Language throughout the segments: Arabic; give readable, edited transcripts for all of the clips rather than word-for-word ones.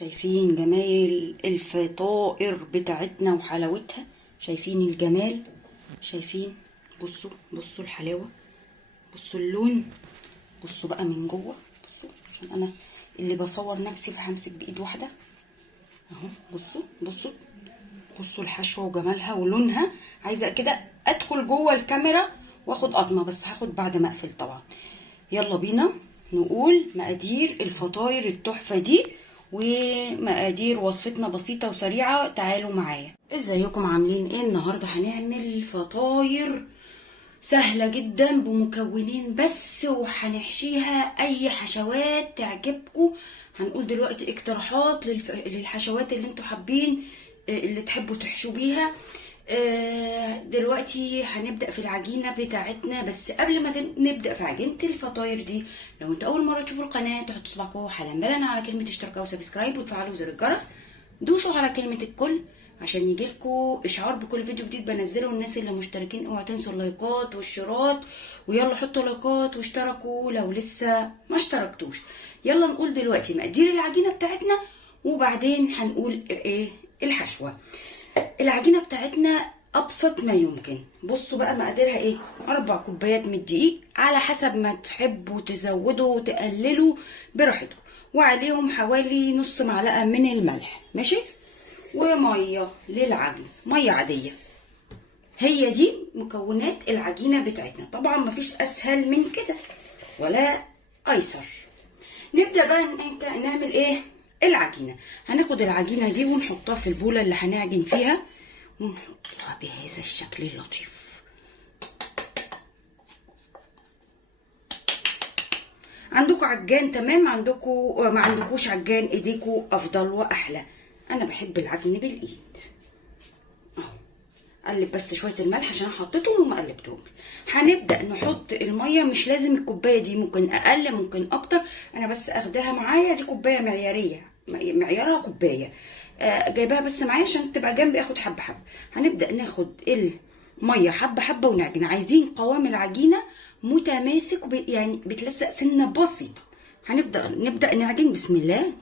شايفين جمال الفطائر بتاعتنا وحلاوتها؟ شايفين الجمال؟ شايفين؟ بصوا بصوا الحلاوه، بصوا اللون، بصوا بقى من جوه. بصوا عشان انا اللي بصور نفسي فهمسك بايد واحده اهو. بصوا بصوا بصوا الحشوه وجمالها ولونها. عايزه كده ادخل جوه الكاميرا واخد قطمه، بس هاخد بعد ما اقفل طبعا. يلا بينا نقول مقادير الفطاير التحفه دي، ومقادير وصفتنا بسيطه وسريعه. تعالوا معايا. ازيكم عاملين ايه؟ النهارده هنعمل فطاير سهله جدا بمكونين بس، وهنحشيها اي حشوات تعجبكم. هنقول دلوقتي اقتراحات للحشوات اللي انتوا حابين اللي تحبوا تحشوا بيها. دلوقتي هنبدأ في العجينة بتاعتنا، بس قبل ما نبدأ في عجينة الفطاير دي، لو انتوا أول مرة تشوفوا القناة تحطوا صباعكم حالا على كلمة اشتراك وسبسكرايب وتفعلوا زر الجرس. دوسوا على كلمة الكل عشان يجيلكوا إشعار بكل فيديو جديد بنزله. الناس اللي مشتركين اوعوا تنسوا اللايكات والشيرات، ويلا حطوا لايكات واشتركوا لو لسه ما اشتركتوش. يلا نقول دلوقتي مقادير العجينة بتاعتنا، وبعدين هنقول ايه الحشوة. العجينه بتاعتنا ابسط ما يمكن. بصوا بقى مقاديرها ايه: 4 كوبايات من الدقيق على حسب ما تحبوا تزودوا وتقللوا براحتكم، وعليهم حوالي نص معلقه من الملح، ماشي، وميه للعجن، ميه عاديه. هي دي مكونات العجينه بتاعتنا. طبعا مفيش اسهل من كده ولا ايسر. نبدا بقى نعمل ايه العجينه. هناخد العجينه دي ونحطها في البوله اللي هنعجن فيها، ونحطها بهذا الشكل اللطيف. عندكم عجان تمام، عندكم ما عندكوش عجان ايديكم افضل واحلى. انا بحب العجن بالايد اهو. قلب بس شويه الملح عشان انا حطيتهم وما قلبتهمش. هنبدا نحط الميه، مش لازم الكوبايه دي، ممكن اقل ممكن اكتر. انا بس اخدها معايا، دي كوبايه معياريه، معيارها كوبايه، جايباها بس معايا عشان تبقى جنبي اخد حبه حبه. هنبدا ناخد الميه حبه حبه ونعجن. عايزين قوام العجينه متماسك يعني بتلزق سنه بسيطه. نبدا نعجن. بسم الله.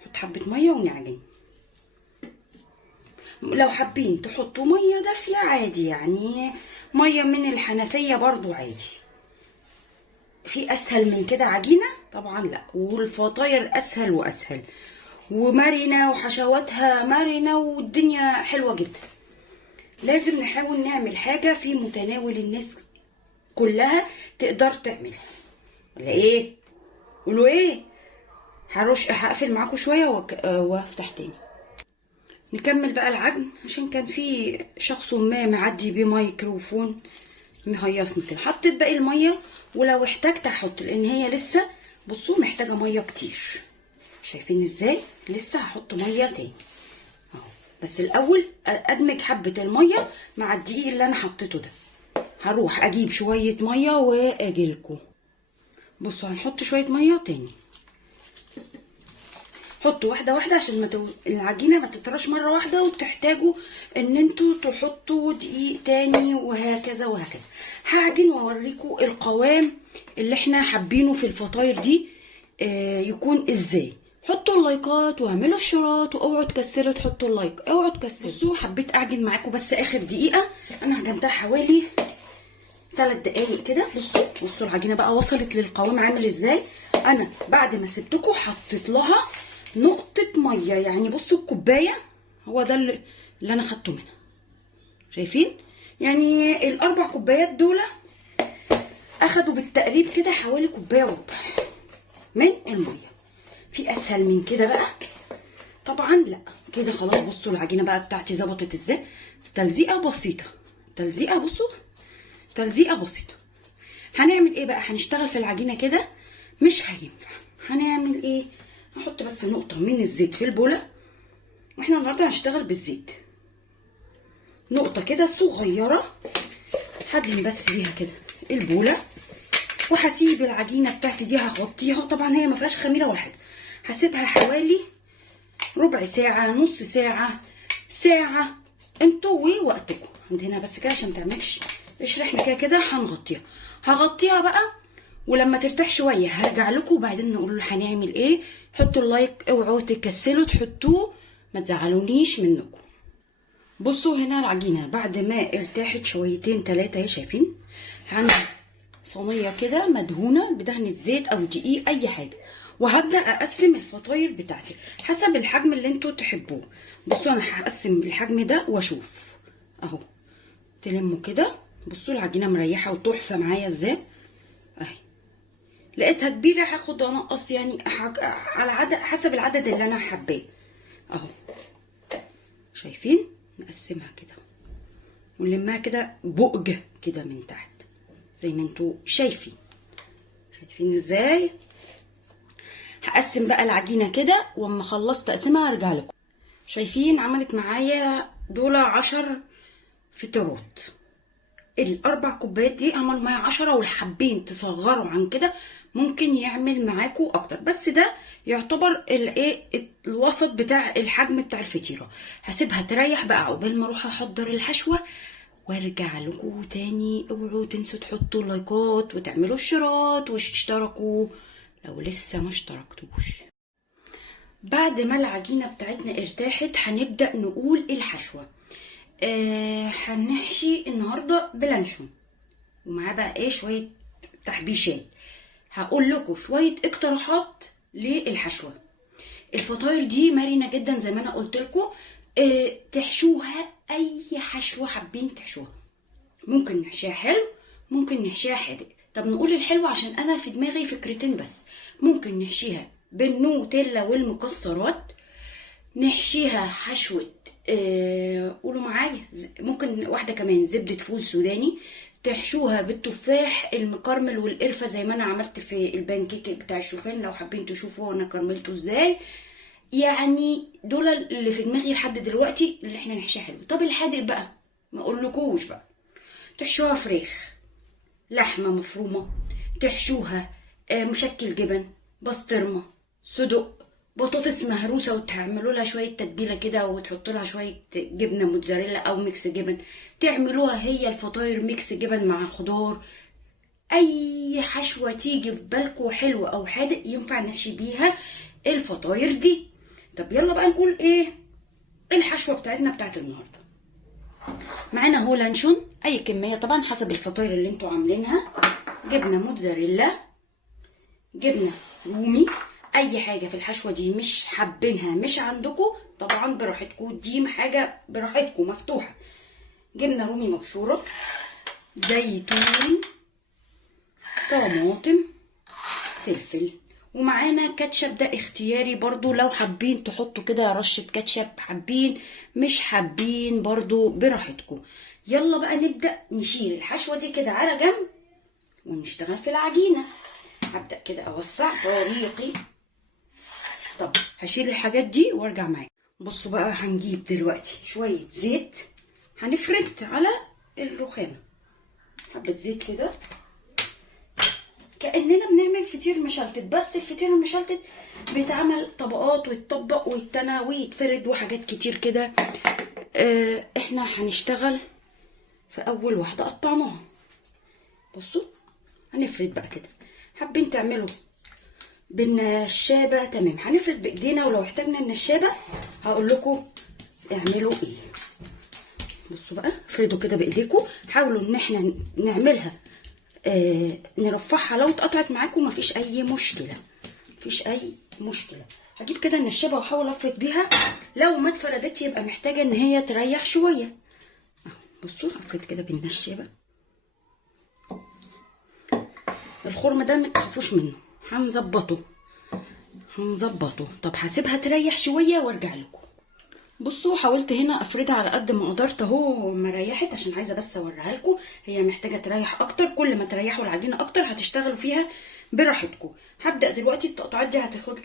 نحط حبه ميه ونعجن. لو حابين تحطوا ميه دافيه عادي، يعني ميه من الحنفيه برضو عادي. في اسهل من كده عجينه؟ طبعا لا. والفطاير اسهل واسهل ومرنه وحشواتها مرنه والدنيا حلوه جدا. لازم نحاول نعمل حاجه في متناول الناس كلها تقدر تعملها، ولا ايه؟ قولوا ايه. هقفل معاكم شويه وافتح تاني. نكمل بقى العجن، عشان كان في شخص ما معدي بميكروفون مهيصني كده. حطيت باقي الميه، ولو احتجت احط، لان هي لسه بصوا محتاجه ميه كتير. شايفين ازاي؟ لسه هحط ميه تاني اهو. بس الاول ادمج حبه الميه مع الدقيق اللي انا حطيته ده. هروح اجيب شويه ميه واجيلكوا. بصوا هنحط شويه ميه تاني. حطوا واحده واحده عشان العجينه ما تطراش مره واحده، وتحتاجوا ان انتوا تحطوا دقيق تاني، وهكذا وهكذا. هعجن واوريكم القوام اللي احنا حابينه في الفطاير دي يكون ازاي. حطوا اللايكات واعملوا الشراط، واوعوا تكسلوا تحطوا اللايك، اوعوا تكسلوا. بصوا حبيت اعجن معاكم بس اخر دقيقه. انا عجنتها حوالي 3 دقايق كده. بصوا العجينه بقى وصلت للقوام عامل ازاي. انا بعد ما سبتكم حطيت لها نقطه ميه، يعني بصوا الكوبايه هو ده اللي انا خدته منها. شايفين؟ يعني ال4 كوبايات دول اخدوا بالتقريب كده حوالي كوبايه وربع من الميه. في اسهل من كده بقى؟ طبعا لا. كده خلاص. بصوا العجينه بقى بتاعتي ظبطت ازاي. تلزيقه بسيطه، تلزيقه، بصوا تلزيقه بسيطه. هنعمل ايه بقى؟ هنشتغل في العجينه كده مش هينفع. هنعمل ايه؟ هحط بس نقطه من الزيت في البوله، واحنا النهارده هنشتغل بالزيت. نقطه كده صغيره هدهن بس بيها كده البوله، وهسيب العجينه بتاعتي دي هغطيها. طبعا هي ما فيهاش خميره ولا حاجه. هسيبها حوالي ربع ساعه، نص ساعه، ساعه، انتوا ووقتكم. عندنا بس كده عشان متعملش قشر. احنا كده كده هغطيها بقى، ولما ترتاح شويه هرجع لكم وبعدين نقول له هنعمل ايه حطوا اللايك، اوعوا تكسلوا تحطوه، ما تزعلونيش منكم. بصوا هنا العجينه بعد ما ارتاحت شويتين 3 اهي، شايفين؟ عندي صينيه كده مدهونه بدهنه زيت او دقيق اي حاجه، وهبدا اقسم الفطاير بتاعتي حسب الحجم اللي انتوا تحبوه. بصوا انا هقسم الحجم ده واشوف اهو. تلموا كده، بصوا العجينه مريحه وتحفه معايا ازاي اهي. لقيتها كبيره هاخد انقص يعني على عدد حسب العدد اللي انا حباه اهو. شايفين؟ نقسمها كده ونلمها كده بقجه كده من تحت زي ما انتوا شايفين. شايفين ازاي؟ هقسم بقى العجينه كده، واما خلصت تقسيمها هرجع لكم. شايفين عملت معايا دول 10 فطيرات. ال4 كوبايات دي عمل معايا 10، والحابين تصغروا عن كده ممكن يعمل معاكوا اكتر، بس ده يعتبر الايه الوسط بتاع الحجم بتاع الفطيره. هسيبها تريح بقى عقبال ما اروح احضر الحشوه وارجع لكم تاني. اوعوا تنسوا تحطوا لايكات وتعملوا اشتراك وتشتركوا لو لسه ما اشتركتوش. بعد ما العجينه بتاعتنا ارتاحت هنبدا نقول الحشوه. هنحشي النهارده بلانشون، ومعاه بقى ايه شويه تحبيشات. هقول لكم شويه اقتراحات للحشوه. الفطاير دي مرنه جدا زي ما انا قلت لكم. تحشوها اي حشوه حابين تحشوها. ممكن نحشيها حلو، ممكن نحشيها حادق. طب نقول الحلو عشان انا في دماغي فكرتين بس. ممكن نحشيها بالنوتيلا والمكسرات، نحشيها حشوه قولوا معايا ممكن واحده كمان زبده فول سوداني، تحشوها بالتفاح المكرمل والقرفه زي ما انا عملت في البانكيك بتاع الشوفان، لو حابين تشوفوا انا كرملته ازاي. يعني دول اللي في دماغي لحد دلوقتي اللي احنا نحشيها حلو. طب الحادق بقى ما اقولكوش بقى. تحشوها فراخ، لحمه مفرومه، تحشوها مشكل جبن، بسطرمه، صدق، بطاطس مهروسه، وتعملوا لها شويه تتبيله كده وتحطوا لها شويه جبنه موتزاريلا او ميكس جبن. تعملوها هي الفطاير ميكس جبن مع الخضار. اي حشوه تيجي في بالكم حلوه او حادق ينفع نحشي بيها الفطاير دي. طب يلا بقى نقول ايه الحشوه بتاعتنا بتاعت النهارده. معانا اهو لانشون اي كميه طبعا حسب الفطاير اللي انتوا عاملينها، جبنه موتزاريلا، جبنه رومي، اي حاجه في الحشوه دي مش حابينها مش عندكم طبعا براحتكم، دي حاجه براحتكم مفتوحه. جبنه رومي مبشوره، زيتون، طماطم، فلفل، ومعانا كاتشب ده اختياري برضو لو حابين تحطوا كده رشه كاتشب، حابين مش حابين برضو براحتكم. يلا بقى نبدا نشيل الحشوه دي كده على جنب ونشتغل في العجينه. هبدا كده اوسع طريقي. طب هشيل الحاجات دي وارجع معاكم. بصوا بقى هنجيب دلوقتي شويه زيت هنفرد على الرخامه، حبه زيت كده كاننا بنعمل فطير مشلتت، بس الفطير المشلتت بيتعمل طبقات ويتطبق ويتنى ويتفرد وحاجات كتير كده. احنا هنشتغل في اول واحده قطعناها. بصوا هنفرد بقى كده. حابين تعملوا بالنشابه تمام، هنفرد بايدينا، ولو احتاجنا النشابه هقول لكم اعملوا ايه. بصوا بقى افردوا كده بايديكم، حاولوا ان احنا نعملها نرفعها. لو اتقطعت معاكم مفيش اي مشكله، مفيش اي مشكله. هجيب كده النشابه واحاول افرد بيها. لو ما اتفردتش يبقى محتاجه ان هي تريح شويه. بصوا افرد كده بالنشابه. الخرم ده ما تخافوش منه، هنظبطه. طب هسيبها تريح شويه وارجع لكم. بصوا حاولت هنا افردها على قد ما قدرت اهو، ما ريحت عشان عايزه بس اوريها لكم. هي محتاجه تريح اكتر، كل ما تريحوا العجينه اكتر هتشتغلوا فيها براحتكم. هبدا دلوقتي التقطيعات دي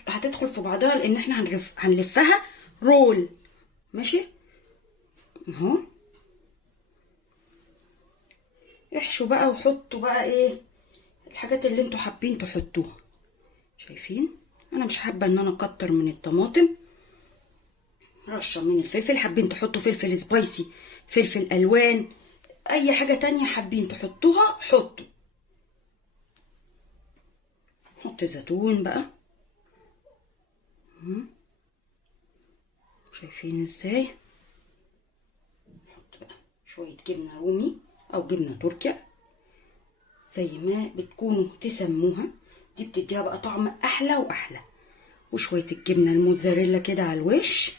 هتدخل في بعضها لان احنا هنلفها رول. ماشي اهو. احشوا بقى وحطوا بقى ايه الحاجات اللي انتوا حابين تحطوها. شايفين انا مش حابه ان انا اكتر من الطماطم، رشه من الفلفل، حابين تحطوا فلفل سبايسي، فلفل الوان، اي حاجه تانية حابين تحطوها حطوا. حط زيتون بقى، شايفين ازاي؟ نحط بقى شويه جبنه رومي او جبنه تركي زي ما بتكونوا تسموها، دي بتديها بقى طعم احلى واحلى. وشويه الجبنه الموتزاريلا كده على الوش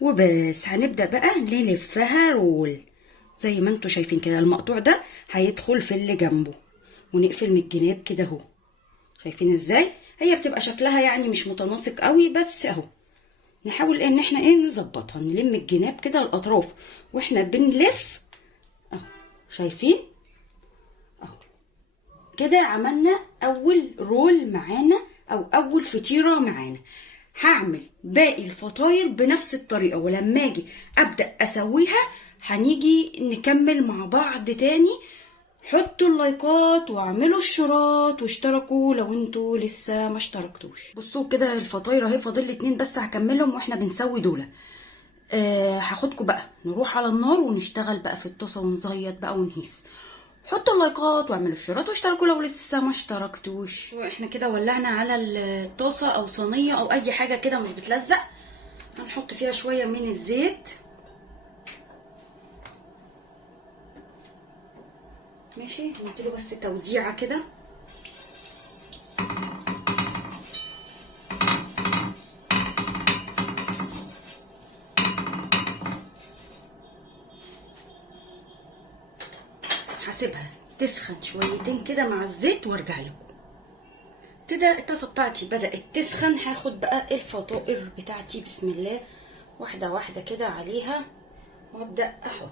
وبس. هنبدا بقى نلفها رول زي ما انتوا شايفين كده. المقطوع ده هيدخل في اللي جنبه، ونقفل من الجناب كده اهو. شايفين ازاي؟ هي بتبقى شكلها يعني مش متناسق قوي، بس اهو نحاول ان احنا نظبطها، نلم الجناب كده الاطراف واحنا بنلف اهو. شايفين اهو كده عملنا اول رول معانا او اول فطيره معانا. هعمل باقي الفطاير بنفس الطريقه، ولما اجي ابدا اسويها هنيجي نكمل مع بعض تاني. حطوا اللايكات واعملوا الشراط واشتركوا لو انتوا لسه ما اشتركتوش. بصوا كده الفطاير اهي، فاضل لي 2 بس هكملهم واحنا بنسوي دول. هاخدكم بقى نروح على النار ونشتغل بقى في الطاسه ونزيط بقى ونهيس. حطوا اللايكات واعملوا الشراط واشتركوا لو لسه ما اشتركتوش. احنا كده ولعنا على الطاسه او صينيه او اي حاجه كده مش بتلزق. هنحط فيها شويه من الزيت. ماشي، نديله بس توزيعه كده. هسيبها تسخن شويتين كده مع الزيت وارجع لكم. كده الطاسه بتاعتي بدات تسخن. هاخد بقى الفطائر بتاعتي بسم الله واحده واحده كده عليها وابدا احط.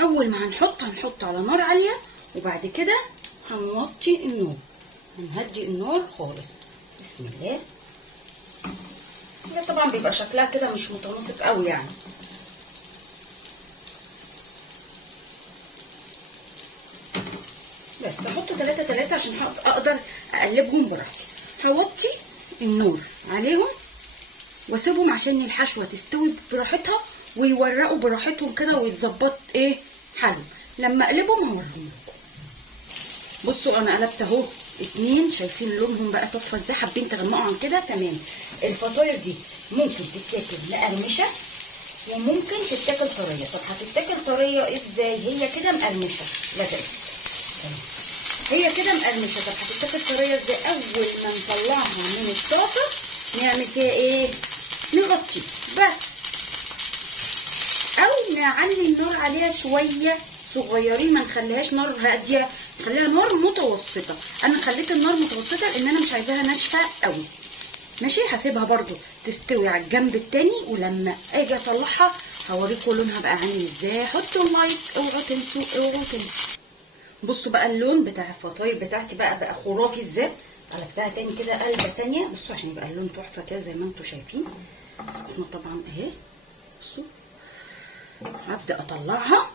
اول ما هنحط على نار عاليه، وبعد كده هنوطي النار، هنهدي النار خالص. بسم الله. هي طبعا بيبقى شكلها كده مش متناسق قوي يعني. بس احط 3 عشان اقدر اقلبهم براحتي. هوطي النار عليهم واسيبهم عشان الحشوه تستوي براحتها ويورقوا براحتهم كده ويتظبط حلو. لما اقلبهم هوريهم لكم. بصوا انا قلبت اهو 2. شايفين لونهم بقى تحفه ازاي؟ حابين تغمقوا عن كده تمام. الفطاير دي ممكن تتاكل مقرمشه وممكن تتاكل طريه. طب هتتاكل طريه ازاي؟ هي كده مقرمشه لازم تمام. هي كده مقرمشه. طب هتتاكل طريه ازاي؟ اول ما نطلعها من الطاسه نعمل فيها نغطي بس، او نعلي النار عليها شويه صغيرين، ما نخليهاش نار هاديه، نخليها نار متوسطه. انا خليت النار متوسطه لان انا مش عايزاها ناشفه قوي. ماشي، هسيبها برضو تستوي على الجنب التاني، ولما اجي اطلعها هوريكم لونها بقى عامل ازاي. حطوا لايك، اوعوا تنسوا. بصوا بقى اللون بتاع الفطاير بتاعتي بقى خرافي ازاي. قلبتها تاني كده قلبه تانيه. بصوا عشان يبقى اللون تحفه كده زي ما انتم شايفين. طبعا اهي بصوا هبدا اطلعها.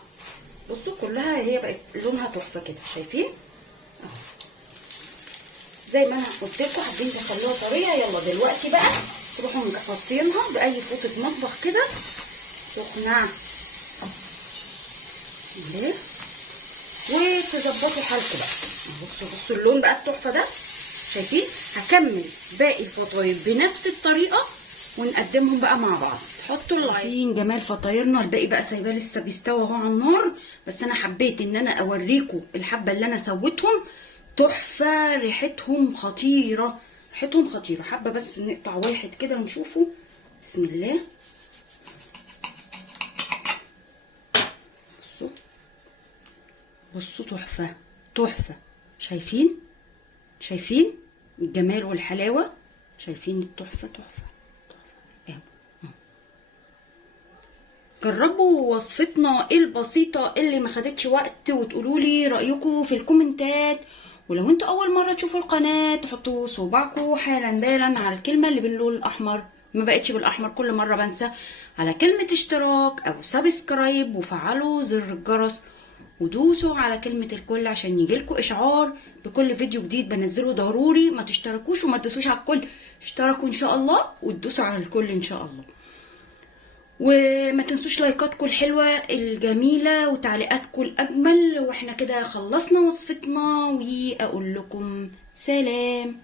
بصوا كلها هي بقت لونها تحفه كده. شايفين اهو زي ما انا قلت لكم. حابين تخلوها طريه، يلا دلوقتي بقى تروحوا مغطينها باي فوطه مطبخ كده سخنه وتظبطوا حالكم بقى. بصوا اللون بقى التحفه ده. شايفين؟ هكمل باقي الفطاير بنفس الطريقه ونقدمهم بقى مع بعض. حطوا اللايك. جمال فطايرنا. الباقي بقى سايباه لسه بيستوى اهو على النار، بس انا حبيت ان انا اوريكم الحبه اللي انا سويتهم تحفه. ريحتهم خطيره. حبه بس نقطع واحد كده ونشوفه. بسم الله. بصوا تحفه. شايفين الجمال والحلاوه؟ شايفين التحفه اهو. جربوا وصفتنا البسيطه اللي ما خدتش وقت وتقولوا لي رايكم في الكومنتات. ولو انتوا اول مره تشوفوا القناه تحطوا صباعكم حالا بالا على الكلمه اللي باللون الاحمر، ما بقتش بالاحمر كل مره بنسى، على كلمه اشتراك او سبسكرايب، وفعلوا زر الجرس ودوسوا على كلمه الكل عشان يجيلكوا اشعار بكل فيديو جديد بنزله. ضروري ما تشتركوش وما تدوسوش على الكل، اشتركوا ان شاء الله وتدوسوا على الكل ان شاء الله. وما تنسوش لايكاتكم الحلوة الجميلة وتعليقاتكم الأجمل. واحنا كده خلصنا وصفتنا، وأقول لكم سلام.